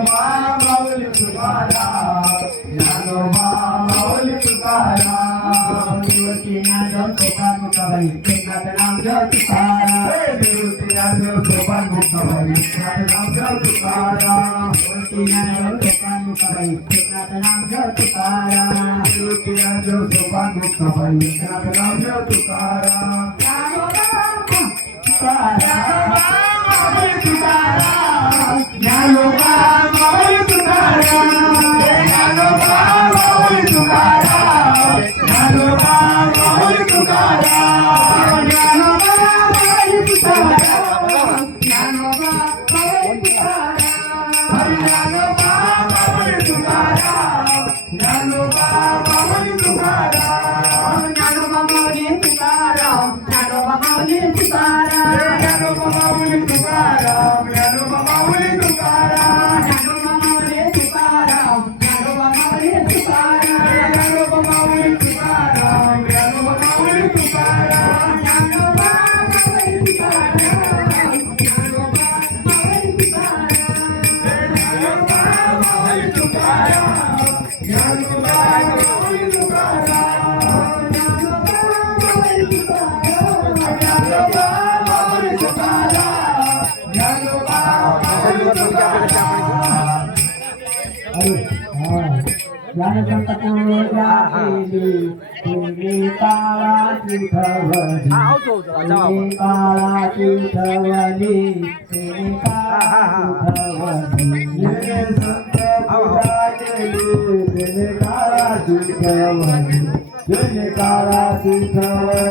माऊली तुकाराम ज्ञानोबा माऊली तुकाराम देवकी ज्ञान सोपान मुक्ताबाई एकनाथ नाम जप तुकाराम देवकी ज्ञान सोपान मुक्ताबाई एकनाथ नाम जप तुकाराम देवकी ज्ञान सोपान मुक्ताबाई एकनाथ नाम जप तुकाराम देवकी ज्ञान सोपान मुक्ताबाई एकनाथ नाम जप तुकाराम ज्ञानोबा माऊली तुकाराम ज्ञानोबा माऊली तुकाराम ज्ञानोबा माऊली तुकाराम ज्ञानोबा माऊली तुकाराम ज्ञानोबा माऊली तुकाराम ज्ञानोबा माऊली तुकाराम ज्ञानोबा माऊली तुकाराम ज्ञानोबा माऊली तुकाराम ज्ञानोबा माऊली तुकाराम ज्ञानोबा माऊली तुकाराम ज्ञानोबा माऊली तुकाराम ज्ञानोबा माऊली तुकाराम ज्ञानोबा माऊली तुकाराम ज्ञानोबा माऊली तुकाराम ज्ञानोबा माऊली तुकाराम ज्ञानोबा माऊली तुकाराम ज्ञानोबा माऊली तुकाराम ज्ञानोबा माऊली काळा